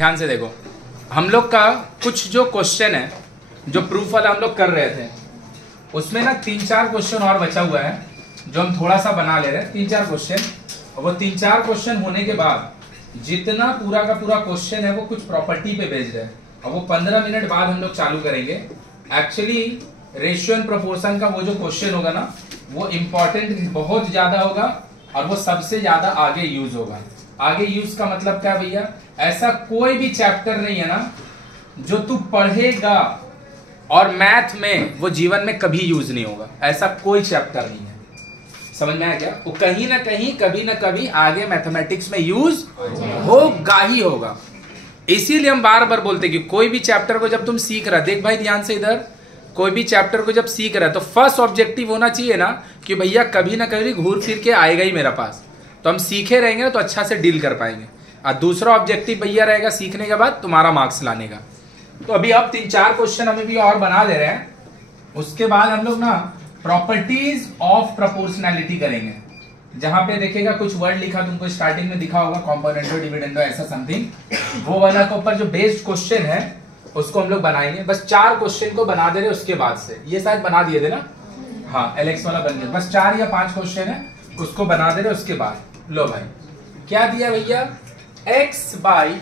ध्यान से देखो, हम लोग का कुछ जो क्वेश्चन है जो प्रूफ वाला हम लोग कर रहे थे, उसमें ना 3-4 क्वेश्चन और बचा हुआ है जो हम थोड़ा सा बना ले रहे हैं। 3-4 क्वेश्चन, और वो 3-4 क्वेश्चन होने के बाद जितना पूरा का पूरा क्वेश्चन है वो कुछ प्रॉपर्टी पे बेस्ड है, और वो 15 मिनट बाद हम लोग चालू करेंगे। एक्चुअली रेशियो एंड प्रोपोर्शन का वो जो क्वेश्चन होगा ना, वो इम्पोर्टेंट बहुत ज्यादा होगा और वो सबसे ज्यादा आगे यूज होगा। आगे यूज का मतलब क्या भैया, ऐसा कोई भी चैप्टर नहीं है ना जो तू पढ़ेगा और मैथ में वो जीवन में कभी यूज नहीं होगा। ऐसा कोई चैप्टर नहीं है, समझ में आया क्या? वो कहीं ना कहीं कभी ना कभी आगे मैथमेटिक्स में यूज होगा ही होगा। इसीलिए हम बार बार बोलते कि कोई भी चैप्टर को जब तुम सीख रहा, देख भाई ध्यान से इधर, कोई भी चैप्टर को जब सीख रहा है तो फर्स्ट ऑब्जेक्टिव होना चाहिए ना कि भैया कभी ना कभी घूर फिर के आएगा ही मेरा पास, तो हम सीखे रहेंगे ना तो अच्छा से डील कर पाएंगे। और दूसरा ऑब्जेक्टिव भैया रहेगा सीखने के बाद तुम्हारा मार्क्स लाने का। तो अभी अब 3-4 क्वेश्चन हमें भी और बना दे रहे हैं, उसके बाद हम लोग ना प्रॉपर्टीज ऑफ प्रोपोर्शनैलिटी करेंगे। जहां पे देखेगा कुछ वर्ड लिखा तुमको स्टार्टिंग में दिखा होगा, कॉम्पोनेंटो, डिविडेंडो, ऐसा समथिंग, वो वाला के ऊपर जो बेस्ड क्वेश्चन है उसको हम लोग बनाएंगे। बस 4 क्वेश्चन को बना दे रहे उसके बाद से, ये शायद बना दिए थे ना, हाँ एलेक्स वाला बन गया। बस 4 या 5 क्वेश्चन है उसको बना दे रहे उसके बाद। लो भाई क्या दिया भैया, x बाई,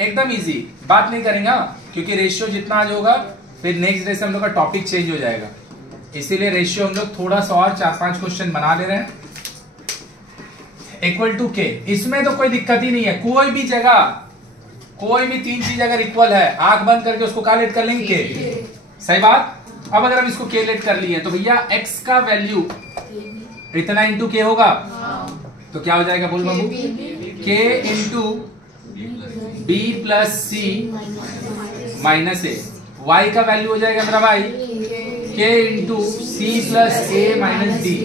एकदम इजी, बात नहीं करेंगे क्योंकि रेशियो जितना आज होगा फिर नेक्स्ट डे से हम लोग का टॉपिक चेंज हो जाएगा, इसीलिए रेशियो हम लोग थोड़ा सा और 4-5 क्वेश्चन बना ले रहे हैं। इक्वल टू के, इसमें तो कोई दिक्कत ही नहीं है, कोई भी जगह कोई भी 3 चीज अगर इक्वल है, आंख बंद करके उसको क्या लेट कर लेंगे, के। सही बात। अब अगर हम इसको के लेट कर लिए तो भैया x का वैल्यू इतना इंटू के होगा, तो क्या हो जाएगा बोल बाबू, k into B plus C minus A. y का वैल्यू हो जाएगा मेरा भाई k into C plus A minus D,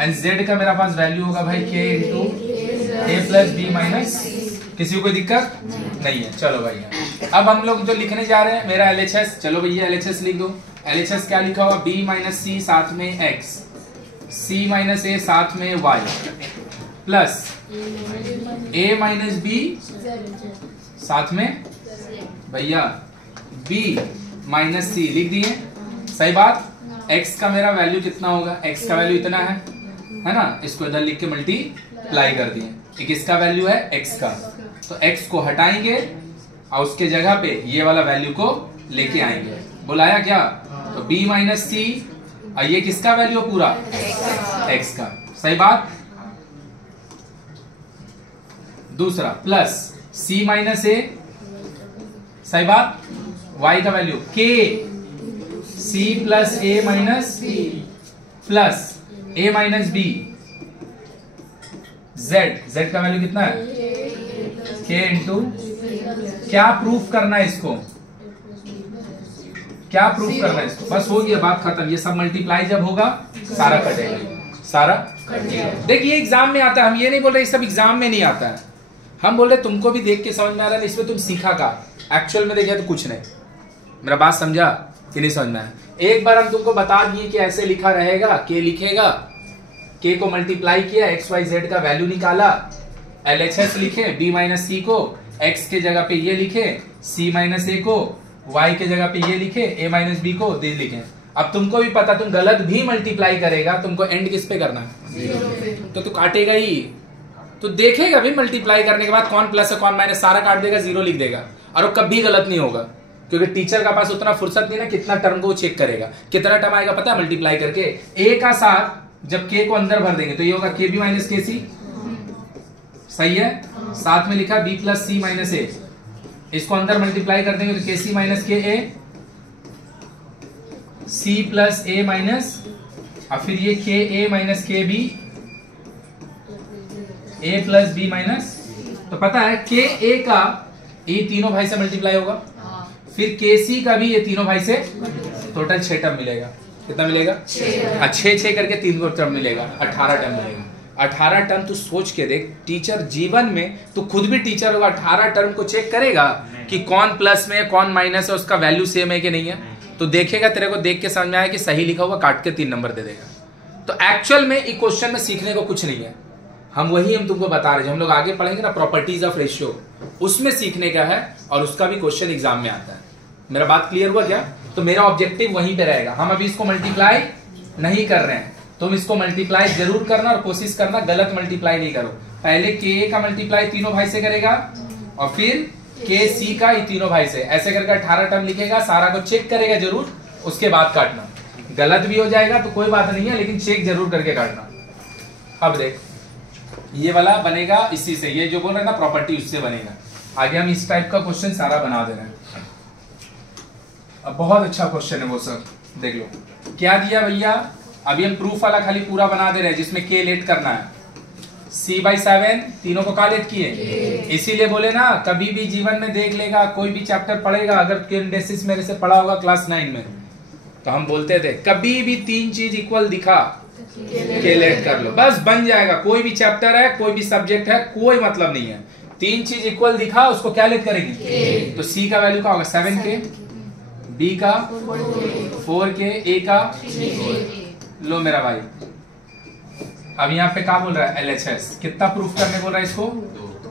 and z का मेरा पास वैल्यू होगा भाई k into A plus B minus. किसी को कोई दिक्कत नहीं है? चलो भाई अब हम लोग जो लिखने जा रहे हैं मेरा LHS, चलो भैया LHS लिख दो। LHS क्या लिखा हुआ, b माइनस सी साथ में x, c माइनस ए साथ में y, plus a minus b साथ में भैया b माइनस सी, लिख दिए। सही बात। x का मेरा वैल्यू कितना होगा, x का वैल्यू इतना है ना, इसको इधर लिख के मल्टीप्लाई कर दिए। किसका वैल्यू है, x का, तो x को हटाएंगे और उसके जगह पे ये वाला वैल्यू को लेके आएंगे। बुलाया क्या, तो b माइनस सी, और ये किसका वैल्यू है पूरा, x का। सही बात। दूसरा प्लस c माइनस ए, सही बात। y का value k c plus a minus plus a minus b, z का वैल्यू कितना है, k इंटू, क्या प्रूफ करना है इसको, क्या प्रूफ करना है इसको, बस हो गया बात खत्म। ये सब मल्टीप्लाई जब होगा सारा कटेगा, सारा कटेगा। देखिए एग्जाम में आता है, हम ये नहीं बोल रहे सब एग्जाम में नहीं आता है, हम बोल रहे तुमको भी देख के समझ में आ रहा है, इसमें तुम सीखा का, एक्चुअल में देखिए तो कुछ नहीं। मेरा बात समझा कि नहीं समझ में आया? एक बार हम तुमको बता दिए कि ऐसे लिखा रहेगा, के लिखेगा, के को मल्टीप्लाई किया, एक्स वाई जेड का वैल्यू निकाला, LHS लिखे, b माइनस सी को x के जगह पे ये लिखे, c माइनस ए को y के जगह पे ये लिखे, a माइनस बी को दे लिखे। अब तुमको भी पता, तुम गलत भी मल्टीप्लाई करेगा, तुमको एंड किस पे करना है, तो तू काटेगा ही, तो देखेगा भी मल्टीप्लाई करने के बाद कौन प्लस है कौन माइनस, सारा काट देगा, 0 लिख देगा, और वो कभी गलत नहीं होगा क्योंकि टीचर का पास उतना फुर्सत नहीं ना कितना टर्म को चेक करेगा। कितना टर्म आएगा पता है मल्टीप्लाई करके, a का साथ जब k को अंदर भर देंगे तो ये होगा k b माइनस के सी, सही है। साथ में लिखा b प्लस सी माइनस ए, इसको अंदर मल्टीप्लाई कर देंगे तो के सी माइनस के ए, सी प्लस ए माइनस, और फिर ये के ए माइनस के बी, ए प्लस बी माइनस। तो पता है के ए का ये तीनों भाई से मल्टीप्लाई होगा, फिर के सी का भी ये तीनों भाई से, टोटल 6 टर्म मिलेगा। कितना मिलेगा, 6 करके 3 टर्म मिलेगा, 18 टर्म मिलेगा। 18 टर्म तू सोच के देख, टीचर जीवन में तू खुद भी टीचर होगा, 18 टर्म को चेक करेगा कि कौन प्लस में है कौन माइनस है, उसका वैल्यू सेम है कि नहीं है, तो देखेगा, तेरे को देख के समझ में आया कि सही लिखा हुआ, काट के 3 नंबर दे देगा। तो एक्चुअल में इस क्वेश्चन में सीखने को कुछ नहीं है, हम तुमको बता रहे हैं, हम लोग आगे पढ़ेंगे ना प्रॉपर्टीज ऑफ रेशियो, उसमें सीखने का है और उसका भी क्वेश्चन एग्जाम में आता है। मेरा बात क्लियर हुआ क्या? तो मेरा ऑब्जेक्टिव वहीं पे रहेगा। हम अभी इसको मल्टीप्लाई नहीं कर रहे हैं, तुम इसको मल्टीप्लाई जरूर करना और कोशिश करना गलत मल्टीप्लाई नहीं करो। पहले के का मल्टीप्लाई तीनों भाई से करेगा और फिर के सी का ही तीनों भाई से, ऐसे करके 18 टर्म लिखेगा, सारा को चेक करेगा जरूर, उसके बाद काटना। गलत भी हो जाएगा तो कोई बात नहीं है, लेकिन चेक जरूर करके काटना। अब देख ये वाला बनेगा इसी से, ये जो बोल रहे हैं ना प्रॉपर्टी, उससे बनेगा। आगे हम इस टाइप का क्वेश्चन सारा बना दे रहे हैं। अब बहुत अच्छा क्वेश्चन है वो सर, देख लो क्या दिया भैया। अभी हम प्रूफ वाला खाली पूरा बना दे रहे हैं जिसमें के लेट करना है। C/7 तीनों को का लेट किए, इसीलिए बोले ना कभी भी जीवन में देख लेगा, कोई भी चैप्टर पढ़ेगा, अगर केंडेसिस मेरे से पढ़ा होगा क्लास 9 में, तो हम बोलते थे कभी भी 3 चीज इक्वल दिखा के लेट कर लो, बस बन जाएगा। कोई भी चैप्टर है, कोई भी सब्जेक्ट है, कोई मतलब नहीं है, 3 चीज इक्वल दिखा उसको क्या लेट करेंगे। तो C का वैल्यू का होगा 7K, B का 4K, A का लो मेरा भाई। अब यहाँ पे क्या बोल रहा है LHS, कितना प्रूफ करने बोल रहा है इसको,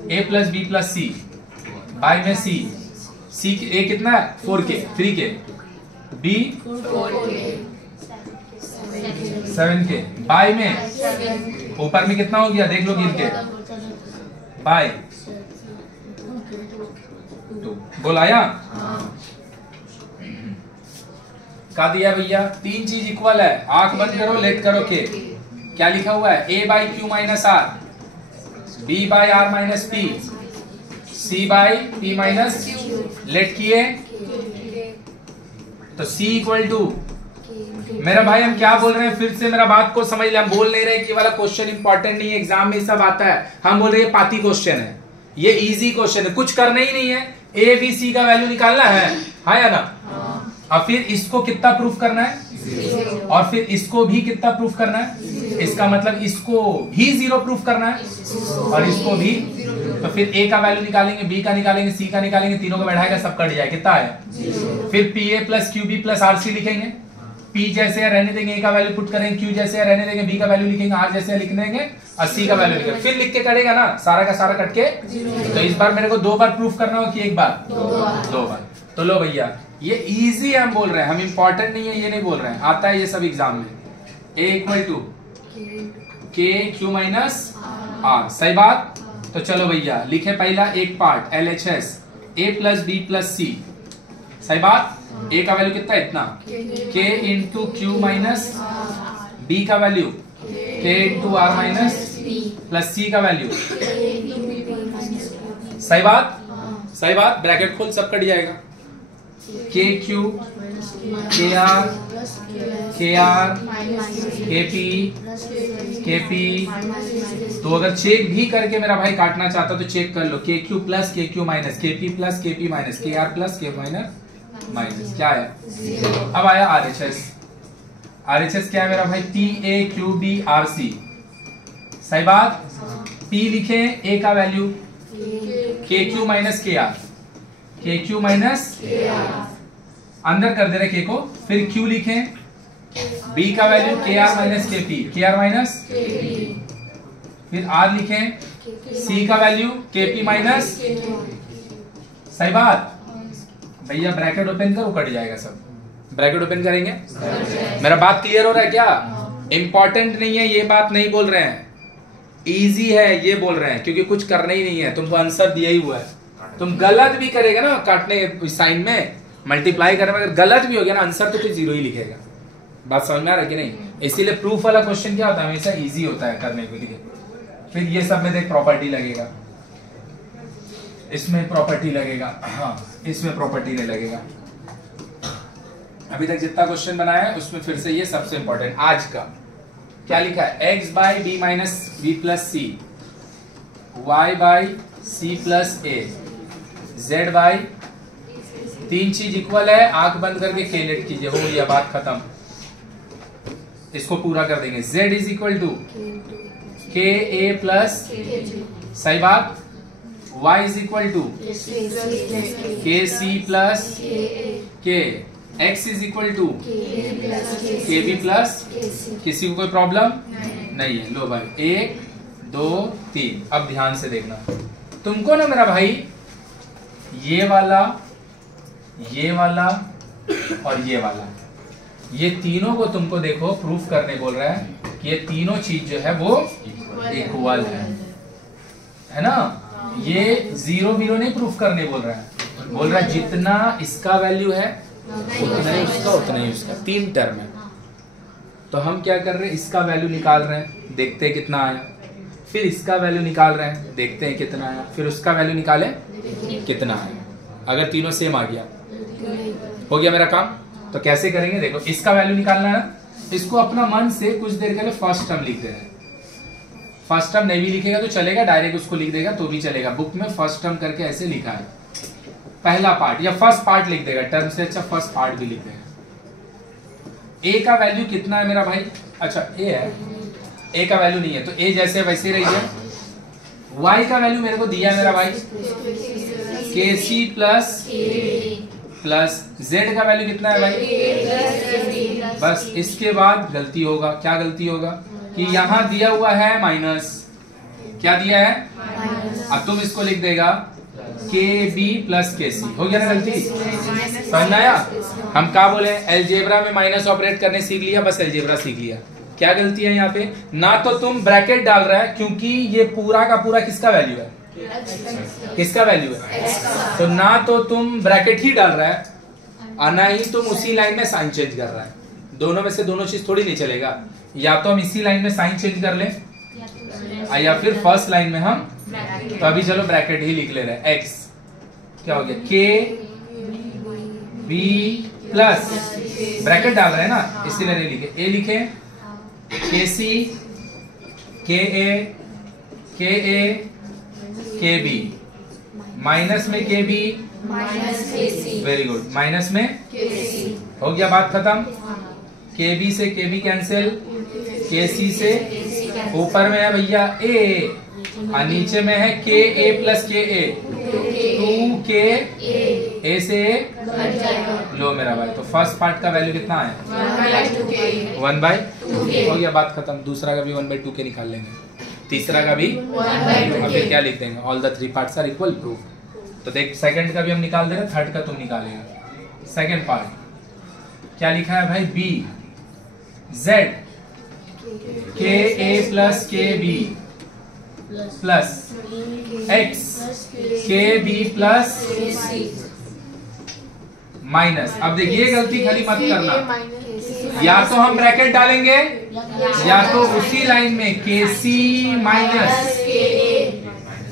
A + B + C बाय में C A कितना है 4K 3K, B 7K bye में ऊपर में कितना हो गया देख लो गिर के, बाय 2 बोलाया। का दिया भैया 3 चीज इक्वल है, आंख बंद करो लेट करो के, क्या लिखा हुआ है A/Q - R, B/R - P, C/P - late किए तो C = मेरा भाई हम क्या बोल रहे हैं, फिर से मेरा बात को समझ ले। हम बोल नहीं रहे कि वाला क्वेश्चन इंपॉर्टेंट नहीं है, एग्जाम में सब आता है। हम बोल रहे हैं पाती क्वेश्चन है, ये इजी क्वेश्चन है, कुछ करना ही नहीं है, A B C का वैल्यू निकालना है या ना। अब फिर इसको कितना प्रूफ करना है और फिर इसको भी कितना प्रूफ करना है, इसका मतलब इसको भी 0 प्रूफ करना है और इसको भी। तो फिर A का वैल्यू निकालेंगे, B का निकालेंगे, C का निकालेंगे, तीनों को बैठाएगा, सब कट जाए, कितना है। फिर PA + QB + RC लिखेंगे, P जैसे है रहने देंगे, A का वैल्यू पुट करेंगे, Q जैसे है रहने देंगे, B का वैल्यू लिखेंगे, R जैसे है लिख देंगे और C का वैल्यू लिखेंगे। फिर लिख के करेगा ना सारा का सारा कट के। तो इस बार मेरे को 2 बार प्रूफ करना हो कि 1 बार, 2 बार। तो लो भैया ये इजी है, हम बोल रहे हैं, हम इंपॉर्टेंट नहीं है ये नहीं बोल रहे हैं, आता है ये सब एग्जाम में। A = KQ - R, सही बात। तो चलो भैया लिखे पहला एक part LHS A + B + C, सही बात। A का वैल्यू कितना है, इतना K × Q - B का value K × R - plus C का वैल्यू, सही बात, सही बात। ब्रैकेट खोल, सब कट जाएगा। KQ KR KR KP तो अगर चेक भी करके मेरा भाई काटना चाहता तो चेक कर लो, KQ + KQ - KP + KP - KR + K - क्या है। अब आया RHS, RHS क्या है मेरा भाई PAQB RC, सही बात। P लिखे A का वैल्यू KQ - KR, KQ - अंदर कर दे रहे K को, फिर Q लिखें, B का वैल्यू KR - KP, KR - फिर R लिखें, C का वैल्यू KP - सही बात भैया। ब्रैकेट ओपन करो, कट जाएगा सब। ब्रैकेट ओपन करेंगे, मेरा बात क्लियर हो रहा है क्या। इंपॉर्टेंट नहीं है ये बात नहीं बोल रहे हैं, इजी है ये बोल रहे हैं, क्योंकि कुछ करना ही नहीं है, तुमको आंसर दिया ही हुआ है। तुम गलत भी करेगा ना काटने साइन में, मल्टीप्लाई करने में अगर गलत भी हो गया ना आंसर तो 0 ही लिखेगा। बात समझ में आ रहा है कि नहीं। इसीलिए प्रूफ वाला क्वेश्चन क्या होता है, हमेशा इजी होता है करने के लिए। फिर ये सब में देख प्रॉपर्टी लगेगा, इसमें प्रॉपर्टी लगेगा, हाँ इसमें प्रॉपर्टी नहीं लगेगा। अभी तक जितना क्वेश्चन बनाया है उसमें फिर से ये सबसे इंपॉर्टेंट आज का क्या लिखा है, x/b - b + C, y/c + A, z/, 3 चीज इक्वल है, आंख बंद करके के लेट कीजिए, हो गया बात खत्म। इसको पूरा कर देंगे। z = KA + सही बात, y = KC + K, x = KB + किसी को कोई प्रॉब्लम नहीं है। लो भाई 1 2 3। अब ध्यान से देखना, तुमको ना मेरा भाई ये वाला और ये वाला, ये तीनों को तुमको देखो प्रूफ करने बोल रहा है कि ये तीनों चीज जो है वो इक्वल है ना। ये 0 0 नहीं प्रूफ करने बोल रहा है, बोल रहा है जितना इसका वैल्यू है उतना ही उसका, उतना ही उसका, 3 टर्म है। तो हम क्या कर रहे हैं, इसका वैल्यू निकाल रहे हैं, देखते हैं कितना आया, फिर इसका वैल्यू निकाल रहे हैं, देखते हैं कितना आया, फिर उसका वैल्यू निकाले कितना आया। अगर तीनों सेम आ गया हो गया मेरा काम। तो कैसे करेंगे, देखो इसका वैल्यू निकालना है, इसको अपना मन से कुछ देर के लिए फर्स्ट टर्म लिख दे रहे हैं। फर्स्ट टर्म नहीं भी लिखेगा तो चलेगा, डायरेक्ट उसको लिख देगा तो भी चलेगा। बुक में फर्स्ट टर्म करके ऐसे लिखा है, पहला पार्ट या फर्स्ट पार्ट लिख देगा, टर्म से अच्छा फर्स्ट पार्ट भी लिख देगा। ए का वैल्यू कितना है मेरा भाई, अच्छा ए है, ए का वैल्यू नहीं है तो ए जैसे वैसे रही है। वाई का वैल्यू मेरे को दिया है मेरा भाई के सी प्लस जेड का वैल्यू कितना है भाई, बस इसके बाद गलती होगा, क्या गलती होगा कि यहां दिया हुआ है माइनस, क्या दिया है, अब तुम इसको लिख देगा के बी प्लस के सी, हो गया ना गलती, समझ में आया। हम क्या बोले, अलजेब्रा में माइनस ऑपरेट करने सीख लिया, बस अलजेब्रा सीख लिया। क्या गलती है यहाँ पे, ना तो तुम ब्रैकेट डाल रहा है क्योंकि ये पूरा का पूरा किसका वैल्यू है, किसका वैल्यू है, तो ना तो तुम ब्रैकेट ही डाल रहा है और ना ही तुम उसी लाइन में साइन चेंज कर रहा है। दोनों में से दोनों चीज थोड़ी नहीं चलेगा, या तो हम इसी लाइन में साइन चेंज कर ले या फिर फर्स्ट लाइन में हम, तो अभी चलो ब्रैकेट ही लिख ले रहे हैं, एक्स क्या हो गया के बी प्लस, ब्रैकेट डाल रहे हैं ना इसीलिए नहीं लिखे, ए लिखे के सी के ए के बी, माइनस में के बी वेरी गुड, माइनस में हो गया, बात खत्म। के बी से के बी कैंसिल, के सी से ऊपर में है भैया ए और नीचे में है के ए प्लस के ए, 2 के ए से लो मेरा भाई। तो फर्स्ट पार्ट का वैल्यू कितना है 1/2 हो गया, बात खत्म। दूसरा का भी 1/2 के निकाल लेंगे, तीसरा का भी, और फिर क्या लिख देंगे, all the 3 parts are equal, proof. तो देख सेकंड का भी हम निकाल दे रहे, थर्ड का तुम निकालेगा। सेकंड पार्ट क्या लिखा है भाई, बी जेड के ए प्लस के बी प्लस एक्स के बी प्लस माइनस। अब देखिए गलती खाली मत करना, या तो हम ब्रैकेट डालेंगे या तो उसी लाइन में के सी माइनस,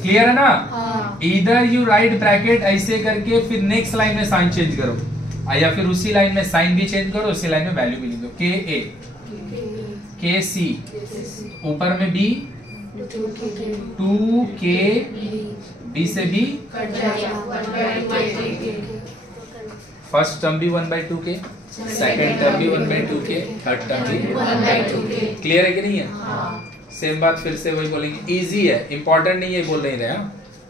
क्लियर है ना। इधर यू राइट ब्रैकेट ऐसे करके फिर नेक्स्ट लाइन में साइन चेंज करो, या फिर उसी लाइन में साइन भी चेंज करो, उसी लाइन में वैल्यू भी लिख दो, के ए के सी ऊपर में बी 2 के बी से बी, फर्स्ट टर्म भी 1/2 के, सेकंड टर्म भी 1/2 के, थर्ड टर्म भी 1/2 के। क्लियर है कि नहीं है? सेम बात फिर से वही बोलेंगे, इजी है, इंपॉर्टेंट नहीं है बोल नहीं रहे,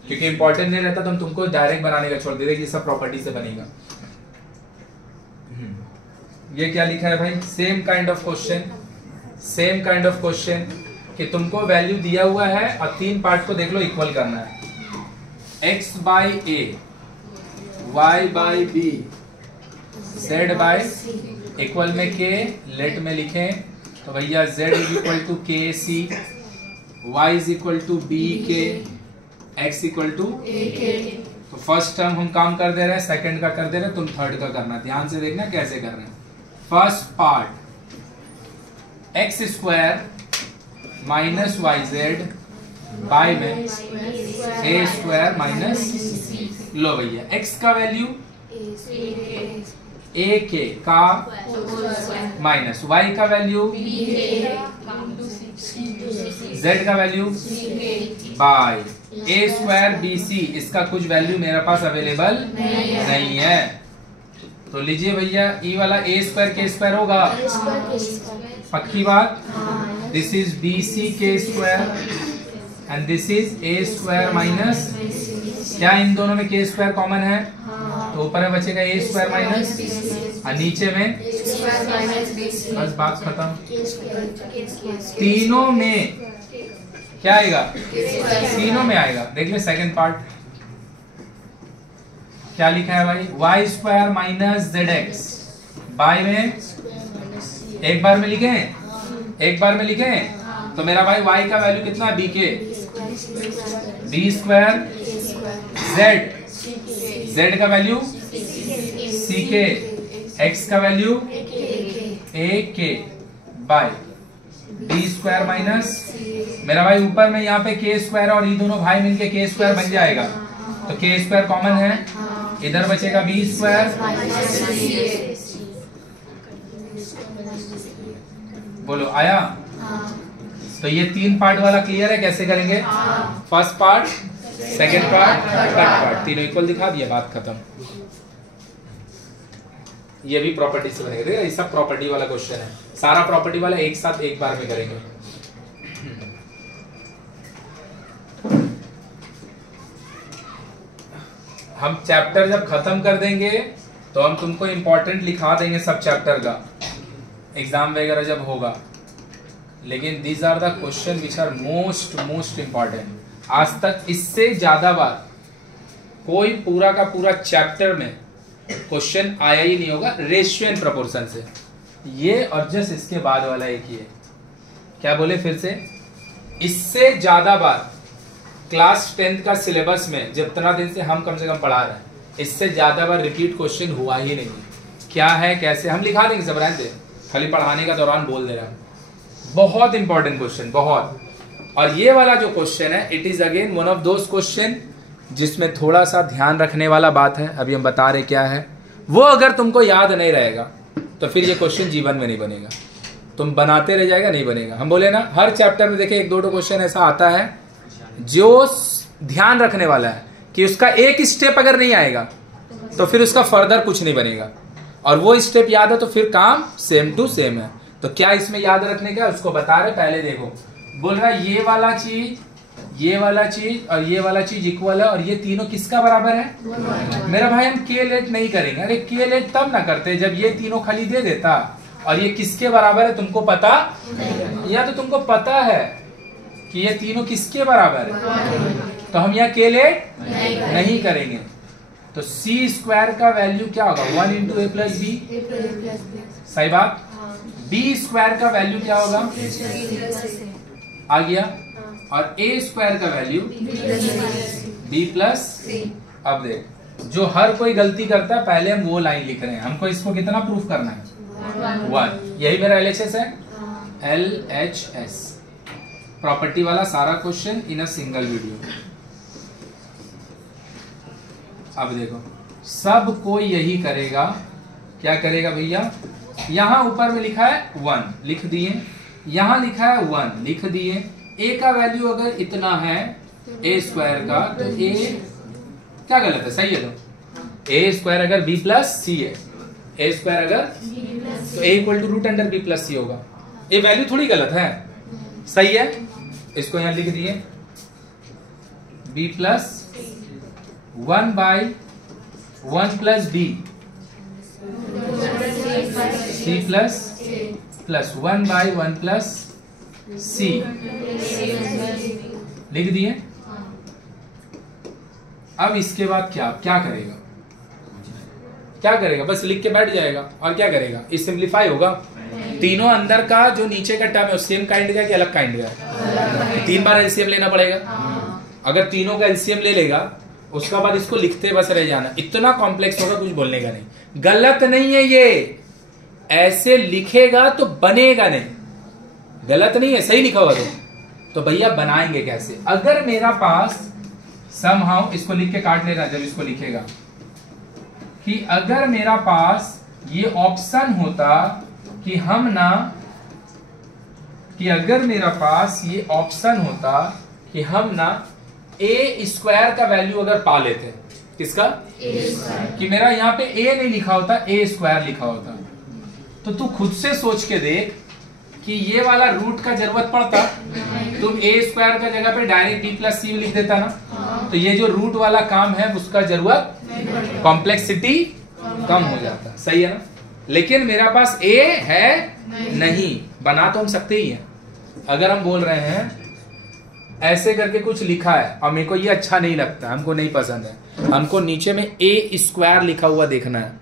क्योंकि इंपॉर्टेंट नहीं रहता तो हम तुमको डायरेक्ट बनाने का छोड़ देते कि सब प्रॉपर्टी से बनेगा। ये क्या लिखा है भाई, same kind of question, same kind of question कि तुमको वैल्यू दिया हुआ है और 3 पार्ट को देख लो इक्वल करना है, x by A, y by B, z by equal में k, लेट में लिखें तो भैया z is equal to K C, y is equal to B K, x equal to तो फर्स्ट टर्म हम काम कर दे रहे हैं, सेकंड का कर दे रहे हैं, तुम थर्ड का करना, ध्यान से देखना कैसे कर रहे हैं। First part X square minus Y Z by में ए स्क्वायर माइनस, लो भैया एक्स का वैल्यू ए के का माइनस वाई का वैल्यू जेड का value by A square B C, इसका कुछ वैल्यू मेरे पास अवेलेबल नहीं है, तो लीजिए भैया ई वाला ए स्क्वायर के स्क्वायर होगा, पक्की बात। दिस इज बी सी के square and this is a square minus, क्या इन दोनों में के स्क्वायर कॉमन है, तो ऊपर में बचेगा ए स्क्वायर माइनस और नीचे में बस बात खत्म। तीनों में क्या आएगा? तीनों में आएगा। देख ले सेकंड पार्ट क्या लिखा है भाई, Y square minus Z X by में एक बार में लिखे, एक बार में लिखे तो मेरा भाई y का वैल्यू कितना है, बी के, बी स्क्वायर जेड, जेड का वैल्यू सी के, एक्स का वैल्यू ए के बाय बी स्क्वायर माइनस मेरा भाई ऊपर में यहाँ पे के स्क्वायर और ये दोनों भाई मिलके के स्क्वायर बन जाएगा, तो के स्क्वायर कॉमन है, इधर बचेगा बी स्क्वायर। बोलो आया? तो ये तीन पार्ट वाला क्लियर है, कैसे करेंगे? First part, second part, third part, तीनों इक्वल दिखा दिया, बात खत्म। ये भी प्रॉपर्टी से बनेगा, देखिए ये सब प्रॉपर्टी वाला क्वेश्चन है, सारा प्रॉपर्टी वाला एक साथ एक बार में करेंगे। हम चैप्टर जब खत्म कर देंगे तो हम तुमको इंपॉर्टेंट लिखा देंगे सब चैप्टर का, एग्जाम वगैरह जब होगा, लेकिन these are the question which are most important. आज तक इससे ज्यादा बार कोई पूरा का पूरा चैप्टर में क्वेश्चन आया ही नहीं होगा रेशियो एंड प्रोपोर्शन से, ये और जस्ट इसके बाद वाला एक ही है। क्या बोले फिर से? इससे ज्यादा बार क्लास 10th का सिलेबस में जितना दिन से हम कम से कम पढ़ा रहे हैं, इससे ज्यादा बार रिपीट क्वेश्चन हुआ ही नहीं। क्या है कैसे हम लिखा देंगे सब, रहने दे, खाली पढ़ाने का दौरान बोल दे रहा हूं। बहुत इंपॉर्टेंट क्वेश्चन, बहुत। और ये वाला जो क्वेश्चन है, it is again one of those question जिसमें थोड़ा सा ध्यान रखने वाला बात है, अभी हम बता रहे क्या है वो। अगर तुमको याद नहीं रहेगा तो फिर ये क्वेश्चन जीवन में नहीं बनेगा, तुम बनाते रह जाएगा, नहीं बनेगा। हम बोले ना हर चैप्टर में देखिए एक दो क्वेश्चन ऐसा आता है जो ध्यान रखने वाला है कि उसका एक स्टेप अगर नहीं आएगा तो फिर उसका फर्दर कुछ नहीं बनेगा, और वो स्टेप याद है तो फिर काम सेम टू सेम है। तो क्या इसमें याद रखने का, उसको बता रहे। पहले देखो, बोल रहा है ये वाला चीज, ये वाला चीज और ये वाला चीज इक्वल है, और ये तीनों किसका बराबर है? मेरा भाई हम के लेट नहीं करेंगे। अरे के लेट तब ना करते जब ये तीनों खाली दे देता, और ये किसके बराबर है तुमको पता, या तो तुमको पता है कि ये तीनों किसके बराबर है, तो हम यहाँ के लेट नहीं करेंगे। तो सी स्क्वायर का वैल्यू क्या होगा, 1 इंटू ए प्लस बी, सही बात। बी स्क्वायर का वैल्यू क्या होगा, आ गया, और ए स्क्वायर का वैल्यू बी प्लस। अब देख, जो हर कोई गलती करता है पहले हम वो लाइन लिख रहे हैं, हमको इसको कितना प्रूफ करना है, 1। यही मेरा LHS है, LHS प्रॉपर्टी वाला सारा question in a single video. अब देखो, सब कोई यही करेगा। क्या करेगा भैया, यहां ऊपर में लिखा है 1 लिख दिए, यहां लिखा है 1 लिख दिए। ए का वैल्यू अगर इतना है ए स्क्वायर का, तो ए क्या गलत है, सही है। तो ए स्क्वायर अगर बी प्लस सी है, ए स्क्वायर अगर, तो A equal to root under B plus C होगा। ये वैल्यू थोड़ी गलत है, सही है। इसको यहां लिख दिए, B plus 1 by 1 plus B, C plus plus 1 by 1 plus C लिख दिए। अब इसके बाद क्या क्या करेगा, क्या करेगा, बस लिख के बैठ जाएगा और क्या करेगा, इस सिंप्लीफाई होगा। तीनों अंदर का जो नीचे का टर्म है सेम काइंड का कि अलग काइंड का है, 3 बार एलसीएम लेना पड़ेगा। अगर तीनों का एलसीएम ले लेगा उसका बाद इसको लिखते बस रह जाना, इतना कॉम्प्लेक्स होगा कुछ बोलने का नहीं। गलत नहीं है ये, ऐसे लिखेगा तो बनेगा नहीं, गलत नहीं है, सही लिखा हुआ तो भैया बनाएंगे कैसे। अगर मेरा पास समहाउ, इसको लिख के काट लेना जब इसको लिखेगा, कि अगर मेरा पास ये ऑप्शन होता कि हम ना, कि अगर मेरा पास ये ऑप्शन होता कि हम ना ए स्क्वायर का वैल्यू अगर पा लेते, किसका, कि मेरा यहाँ पे ए नहीं लिखा होता, ए स्क्वायर लिखा होता, तो तू खुद से सोच के देख कि ये वाला रूट का जरूरत पड़ता, तुम ए स्क्वायर का जगह पे डायरेक्ट बी प्लस सी लिख देता ना, तो ये जो रूट वाला काम है उसका जरूरत, कॉम्प्लेक्सिटी कम हो जाता, सही है ना। लेकिन मेरा पास ए है नहीं, बना तो हम सकते ही हैं। अगर हम बोल रहे हैं ऐसे करके कुछ लिखा है और मेरे को ये अच्छा नहीं लगता, हमको नहीं पसंद है। हमको नीचे में ए स्क्वायर लिखा हुआ देखना है,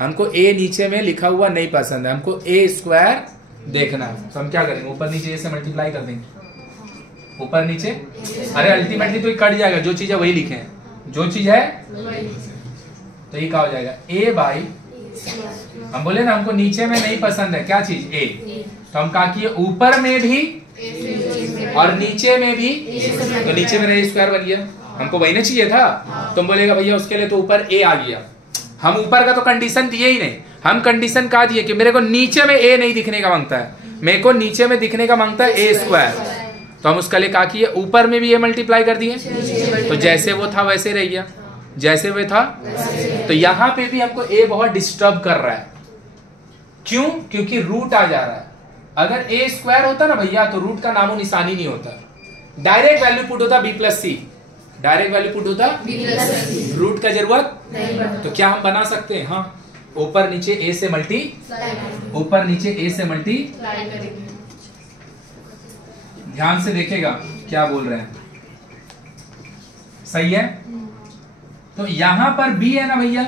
हमको ए नीचे में लिखा हुआ नहीं पसंद है, हमको ए स्क्वायर देखना है। तो हम क्या करेंगे, ऊपर नीचे ए से मल्टीप्लाई कर देंगे, ऊपर नीचे। अरे अल्टीमेटली तो ये कट जाएगा, जो चीज है वही लिखे हैं, जो चीज है तो ये क्या हो जाएगा, ए बाई, हम बोले ना हमको नीचे में नहीं पसंद है क्या चीज, ए, तो हम कहा कि ऊपर में भी और नीचे में भी, तो नीचे में ए स्क्वायर बन गया, हमको वही ना चाहिए था। तुम बोलेगा भैया उसके लिए तो ऊपर ए आ गया, हम ऊपर का तो कंडीशन दिए ही नहीं, हम कंडीशन कहा दिए कि मेरे को नीचे में ए नहीं दिखने का मांगता है, मेरे को नीचे में दिखने का मांगता है ए स्क्वायर, तो हम उसके लिए कहा कि ऊपर में भी ए मल्टीप्लाई कर दिए, तो जैसे वो था वैसे रह गया, जैसे वो था। तो यहाँ पे भी हमको ए बहुत डिस्टर्ब कर रहा है, क्यों, क्योंकि रूट आ जा रहा है। अगर ए स्क्वायर होता ना भैया तो रूट का नामो निशानी नहीं होता, डायरेक्ट वैल्यू पुट होता बी प्लस सी, डायरेक्ट वैल्यू पुट होता रूट का जरूरत नहीं। तो क्या हम बना सकते हैं, हाँ, ऊपर नीचे ए से मल्टी, ऊपर नीचे ए से मल्टी। ध्यान से देखेगा क्या बोल रहे हैं, सही है। तो यहां पर बी है ना भैया,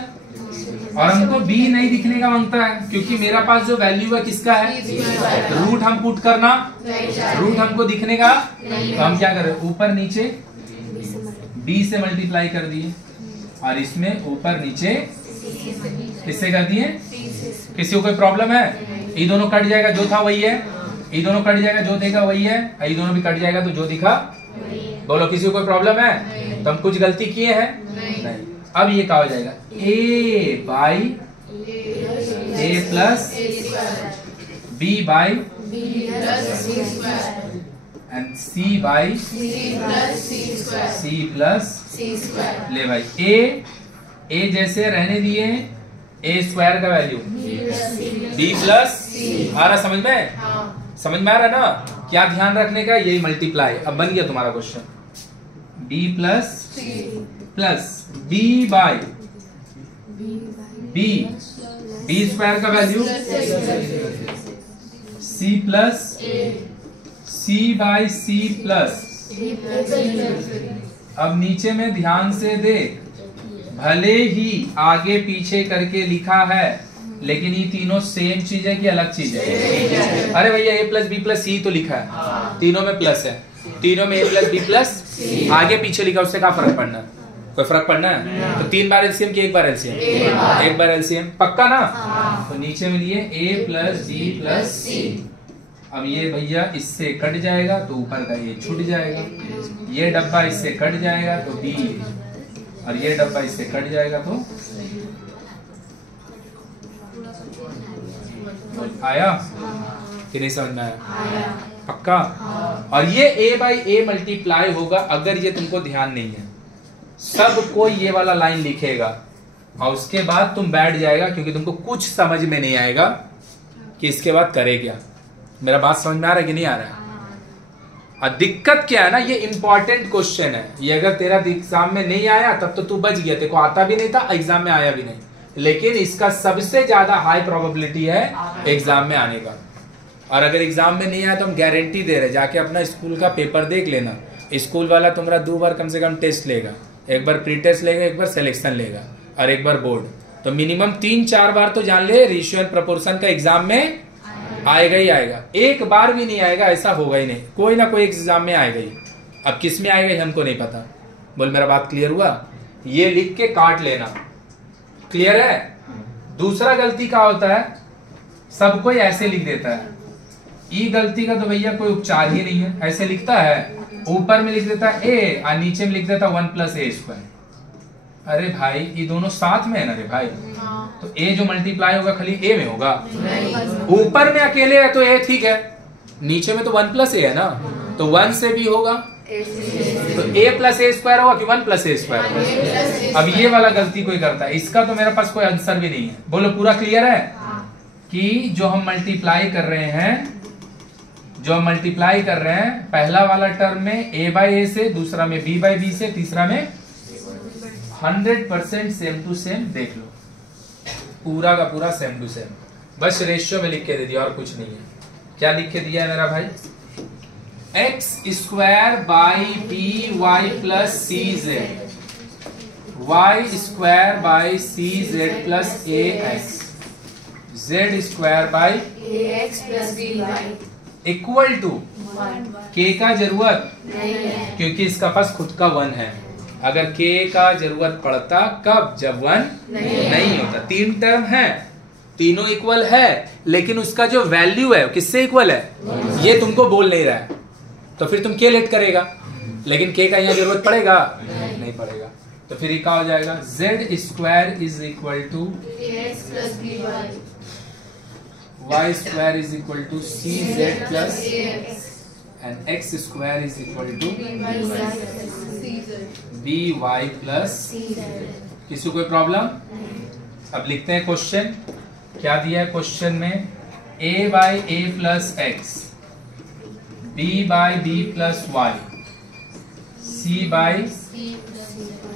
और हमको बी नहीं दिखने का मांगता है क्योंकि मेरा पास जो वैल्यू है किसका है, रूट हम पुट करना, रूट हमको दिखने का, तो हम क्या करें, ऊपर नीचे बी से मल्टीप्लाई कर दिए और इसमें ऊपर नीचे किससे कर दिए, किसी को कोई प्रॉब्लम है, ये दोनों कट जाएगा, जो था वही है, ये दोनों कट जाएगा, जो देखा वही है, ये दोनों भी कट जाएगा तो जो दिखा, बोलो किसी को कोई प्रॉब्लम है, तो हम कुछ गलती किए हैं नहीं। अब ये क्या हो जाएगा, a by A plus B by and C by C plus, ले भाई ए जैसे रहने दिए, ए स्क्वायर का वैल्यू बी प्लस, आ रहा समझ में, समझ में आ रहा ना, क्या ध्यान रखने का, यही मल्टीप्लाई। अब बन गया तुम्हारा question, B plus plus B by B square का value C plus C by C plus. अब नीचे में ध्यान से देख, भले ही आगे पीछे करके लिखा है लेकिन ये तीनों सेम चीज है कि अलग चीज है। अरे भैया ए प्लस बी प्लस सी तो लिखा है, तीनों में प्लस है, तीनों में ए प्लस बी प्लस, आगे पीछे लिखा, उससे क्या फर्क पड़ना है, कोई फर्क पड़ना है। तो 3 बार एलसीएम की 1 बार एलसीएम, 1 बार एलसीएम पक्का ना। तो नीचे में लिए ए प्लस बी प्लस सी, अब ये भैया इससे कट जाएगा तो ऊपर का ये छूट जाएगा, ये डब्बा इससे कट जाएगा तो बी, और ये डब्बा इससे कट जाएगा तो आया कि नहीं समझ में आया, पक्का। और ये a बाई ए मल्टीप्लाई होगा, अगर ये तुमको ध्यान नहीं है, सब कोई ये वाला लाइन लिखेगा और उसके बाद तुम बैठ जाएगा क्योंकि तुमको कुछ समझ में नहीं आएगा कि इसके बाद करे क्या। मेरा बात समझ में आ रहा है कि नहीं आ रहा है। और दिक्कत क्या है ना, ये इंपॉर्टेंट क्वेश्चन है, ये अगर तेरा एग्जाम में नहीं आया तब तो तू बच गया, तेरे को आता भी नहीं था, एग्जाम में आया भी नहीं, लेकिन इसका सबसे ज्यादा हाई प्रोबेबिलिटी है एग्जाम में आने का। और अगर एग्जाम में नहीं आया तो हम गारंटी दे रहे, जाके अपना स्कूल का पेपर देख लेना, स्कूल वाला तुम्हारा 2 बार कम से कम टेस्ट लेगा, एक बार प्री टेस्ट लेगा, एक बार सिलेक्शन लेगा और एक बार बोर्ड, तो मिनिमम 3-4 बार तो जान ले रेशियो एंड प्रोपोर्शन का एग्जाम में आएगा ही आएगा। एक बार भी नहीं आएगा ऐसा होगा ही नहीं, कोई ना कोई एग्जाम में आएगा ही। अब किस में आएगा हमको नहीं पता। बोल मेरा बात क्लियर हुआ, ये लिख के काट लेना, क्लियर है। दूसरा गलती क्या होता है, सब कोई ऐसे लिख देता है, ई गलती का तो भैया कोई उपचार ही नहीं है, ऐसे लिखता है, ऊपर में लिख देता है ए और नीचे में लिख देता है 1 प्लस ए स्क्वायर। अरे भाई ये दोनों साथ में है ना रे भाई, तो ए जो मल्टीप्लाई होगा खाली ए में होगा, ऊपर में अकेले है तो ए ठीक है, नीचे में तो 1 प्लस ए है ना, तो 1 से भी होगा, तो ए प्लस ए स्क्वायर होगा कि 1 प्लस ए स्क्वायर होगा। अब ये वाला गलती कोई करता है, इसका तो मेरे पास कोई आंसर भी नहीं है। बोलो पूरा क्लियर है कि जो हम मल्टीप्लाई कर रहे हैं, जो हम मल्टीप्लाई कर रहे हैं, पहला वाला टर्म में a बाई ए से, दूसरा में b बाई बी से, तीसरा में 100% सेम टू सेम। देख लो पूरा का पूरा सेम टू सेम, बस रेशियो में लिख के दे दिया और कुछ नहीं है। क्या लिख के दिया है मेरा भाई, X square by B Y plus C Z, Y square by C Z plus A X, Z square by A X plus B Y equal to K का जरूरत नहीं है, क्योंकि इसका पास खुद का 1 है। अगर के का जरूरत पड़ता कब, जब 1 नहीं होता। 3 टर्म है, तीनों इक्वल है, लेकिन उसका जो वैल्यू है किससे इक्वल है, ये तुमको बोल नहीं रहा है, तो फिर तुम के लेट करेगा, लेकिन के का यहाँ जरूरत पड़ेगा नहीं पड़ेगा। तो फिर क्या हो जाएगा, Z square is equal to A X plus B Y, Y square is equal to C Z plus A X and X square is equal to B Y plus C Z B Y plus. C Z. किसी को कोई problem? अब लिखते हैं question. क्या दिया है question में, a by A plus X, b by B plus Y, c by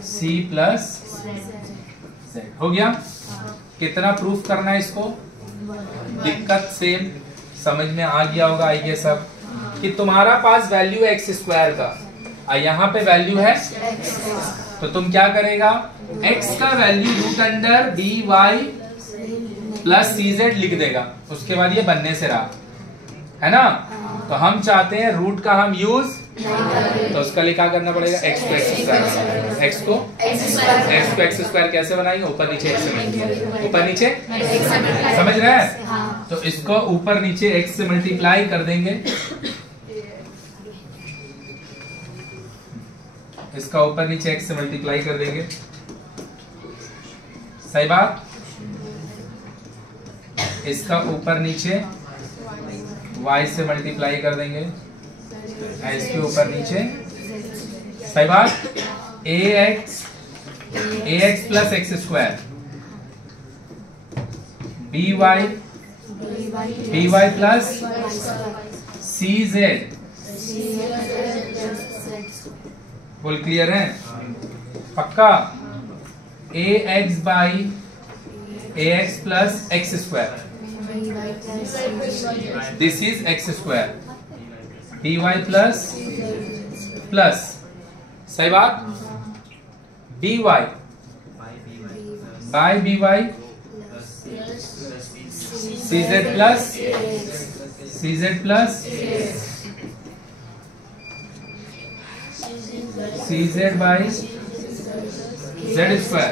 C plus Z. हो गया? कितना प्रूफ करना है इसको? दिक्कत सेम समझ में आ गया होगा आई गेस अब, कि तुम्हारा पास वैल्यू है एक्स स्क्वायर का और यहाँ पे वैल्यू है तो तुम क्या करेगा, x का value root under B Y plus C Z लिख देगा। उसके बाद ये बनने से रहा है ना। तो हम चाहते हैं रूट का हम यूज, तो उसका लिए क्या करना पड़ेगा, x को एक्स स्क्वायर, x को एक्स स्क्वायर कैसे बनाएंगे, ऊपर नीचे x से मल्टीप्लाई, ऊपर नीचे समझ रहे हैं। तो इसको ऊपर नीचे x से मल्टीप्लाई कर देंगे, इसका ऊपर नीचे x से मल्टीप्लाई कर देंगे, सही बात। इसका ऊपर नीचे y से मल्टीप्लाई कर देंगे, इसके ऊपर नीचे, सही बात। ax plus X square, by plus C Z. Full clear है? पक्का? ax by ax plus X square, this is X square, by plus plus, सही बात। dy by by cz plus cz plus cz by Z square,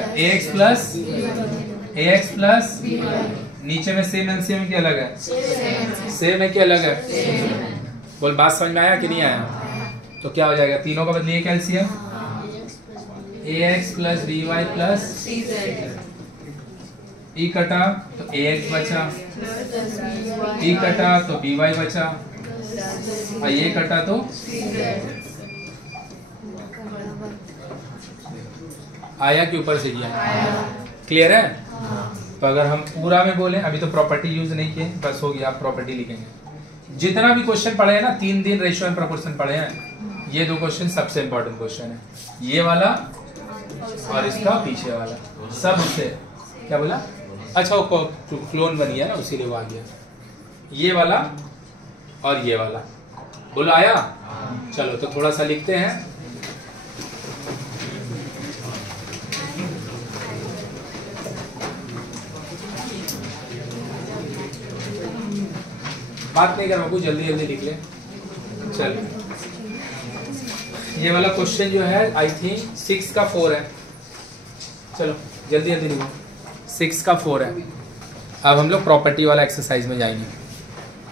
ax plus नीचे में same LCM में क्या अलग है, सेम है कि अलग है? बोल, बात समझ में आया कि नहीं आया? तो क्या हो जाएगा, तीनों का बदलिए calcium, ax plus dy plus E कटा तो ax बचा, ई कटा तो by बचा, और ये कटा तो आया कि ऊपर से गया? क्लियर है? तो अगर हम पूरा में बोले, अभी तो प्रॉपर्टी यूज नहीं किए, बस हो गया, आप प्रॉपर्टी लिखेंगे। जितना भी क्वेश्चन पढ़े हैं ना, 3 दिन रेशियो एंड प्रोपोर्शन पढ़े हैं, ये 2 क्वेश्चन सबसे इंपॉर्टेंट क्वेश्चन है, ये वाला और इसका पीछे वाला, सबसे। क्या बोला? अच्छा, वो क्लोन बन गया ना, उसीलिए वो आ गया, ये वाला और ये वाला। बोलो आया? चलो तो थोड़ा सा लिखते हैं। बात नहीं कर बाबू, जल्दी जल्दी लिख ले। चल, ये वाला क्वेश्चन जो है आई थिंक 6 का 4 है। चलो जल्दी जल्दी लिखो, 6 का 4 है। अब हम लोग प्रॉपर्टी वाला एक्सरसाइज में जाएंगे।